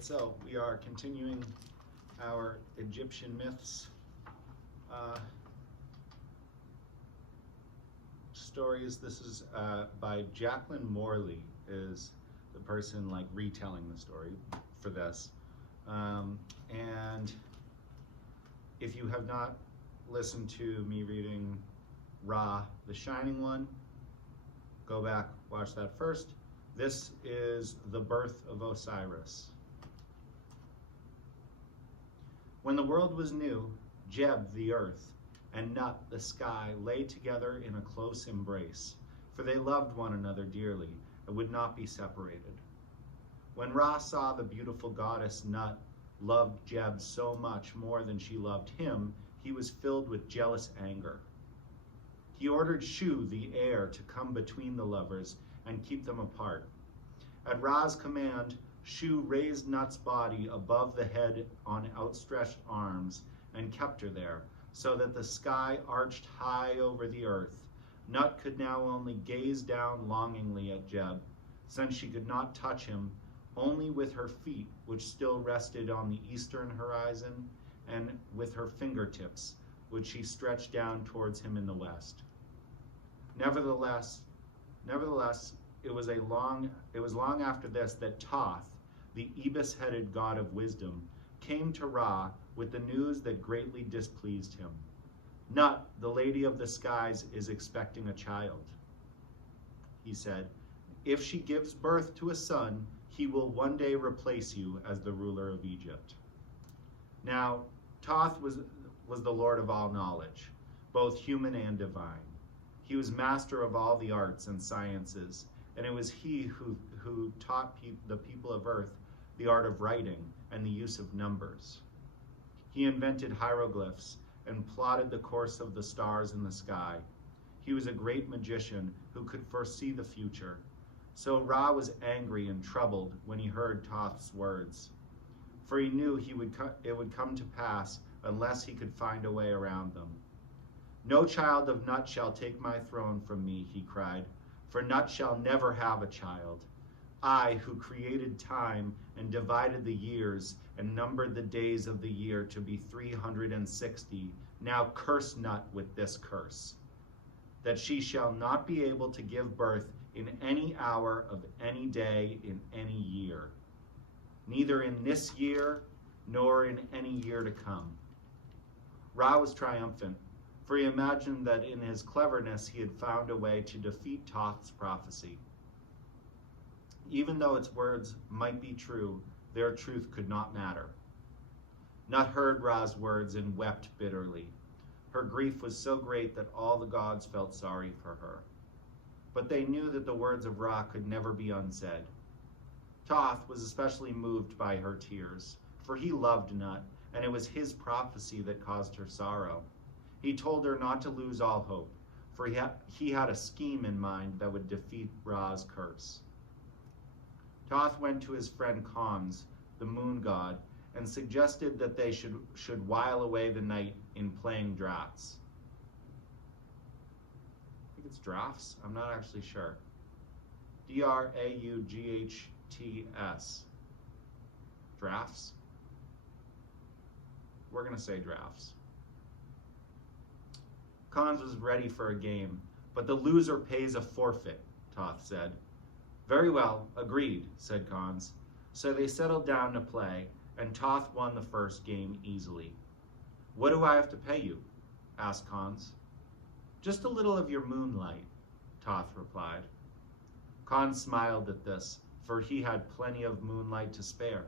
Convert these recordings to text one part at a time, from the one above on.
right, so we are continuing our Egyptian myths stories. This is by Jacqueline Morley, is the person like retelling the story for this. And if you have not listened to me reading Ra, the Shining One, go back, watch that first. This is the birth of Osiris. When the world was new, Jeb the earth and Nut the sky lay together in a close embrace, for they loved one another dearly and would not be separated. When Ra saw the beautiful goddess Nut loved Jeb so much more than she loved him, he was filled with jealous anger. He ordered Shu, the heir, to come between the lovers and keep them apart. At Ra's command, Shu raised Nut's body above the head on outstretched arms and kept her there, so that the sky arched high over the earth. Nut could now only gaze down longingly at Jeb, since she could not touch him, only with her feet, which still rested on the eastern horizon, and with her fingertips, which she stretched down towards him in the west. Nevertheless, it was long after this that Thoth, the ibis-headed god of wisdom, came to Ra with the news that greatly displeased him. Nut, the lady of the skies, is expecting a child. He said, if she gives birth to a son, he will one day replace you as the ruler of Egypt. Now, Thoth was the Lord of all knowledge, both human and divine. He was master of all the arts and sciences, and it was he who taught the people of earth the art of writing and the use of numbers. He invented hieroglyphs and plotted the course of the stars in the sky. He was a great magician who could foresee the future. So Ra was angry and troubled when he heard Thoth's words, for he knew it would come to pass unless he could find a way around them. No child of Nut shall take my throne from me, he cried, for Nut shall never have a child. I, who created time and divided the years and numbered the days of the year to be 360, now curse Nut with this curse, that she shall not be able to give birth in any hour of any day in any year, neither in this year nor in any year to come. Ra was triumphant, for he imagined that in his cleverness he had found a way to defeat Thoth's prophecy. Even though its words might be true, their truth could not matter. Nut heard Ra's words and wept bitterly. Her grief was so great that all the gods felt sorry for her. But they knew that the words of Ra could never be unsaid. Thoth was especially moved by her tears, for he loved Nut, and it was his prophecy that caused her sorrow. He told her not to lose all hope, for he had a scheme in mind that would defeat Ra's curse. Thoth went to his friend Khons, the moon god, and suggested that they should while away the night in playing draughts. I think it's draughts? I'm not actually sure. D-R-A-U-G-H-T-S. Draughts? We're going to say draughts. Khons was ready for a game, but the loser pays a forfeit, Thoth said. Very well, agreed, said Khons. So they settled down to play, and Thoth won the first game easily. What do I have to pay you? Asked Khons. Just a little of your moonlight, Thoth replied. Khons smiled at this, for he had plenty of moonlight to spare.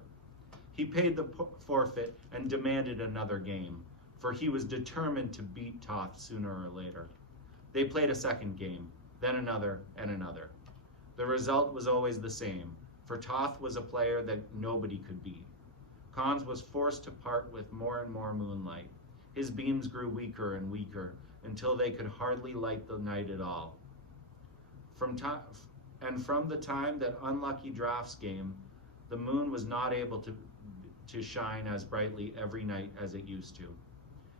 He paid the forfeit and demanded another game, for he was determined to beat Thoth sooner or later. They played a second game, then another and another. The result was always the same, for Thoth was a player that nobody could beat. Khons was forced to part with more and more moonlight. His beams grew weaker and weaker until they could hardly light the night at all. From the time that unlucky draughts game, the moon was not able to shine as brightly every night as it used to.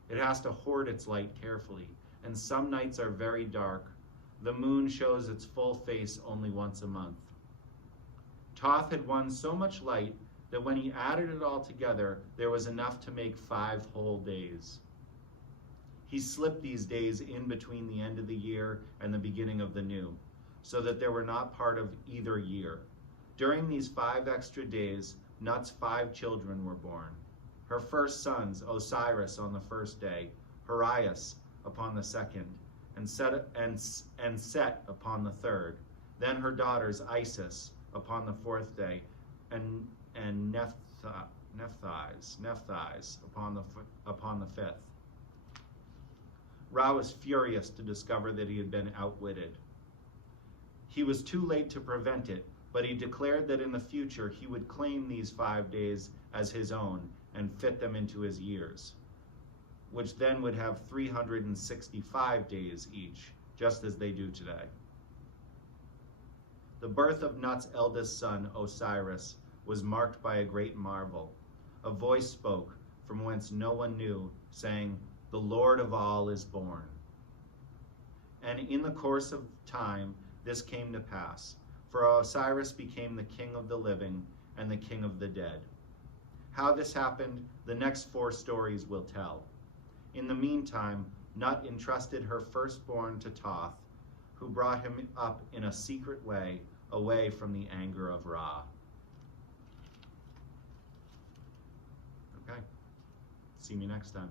It has to hoard its light carefully, and some nights are very dark. The moon shows its full face only once a month. Thoth had won so much light that when he added it all together, there was enough to make 5 whole days. He slipped these days in between the end of the year and the beginning of the new, so that they were not part of either year. During these 5 extra days, Nut's 5 children were born. Her first sons, Osiris on the first day, Horias upon the second, and Set upon the third. Then her daughters, Isis upon the 4th day, and Nephthys upon the 5th. Ra was furious to discover that he had been outwitted. He was too late to prevent it, but he declared that in the future he would claim these 5 days as his own and fit them into his years, which then would have 365 days each, just as they do today. The birth of Nut's eldest son, Osiris, was marked by a great marvel. A voice spoke from whence no one knew, saying, "The Lord of all is born." And in the course of time, this came to pass, for Osiris became the king of the living and the king of the dead. How this happened, the next 4 stories will tell. In the meantime, Nut entrusted her firstborn to Thoth, who brought him up in a secret way, away from the anger of Ra. Okay, see me next time.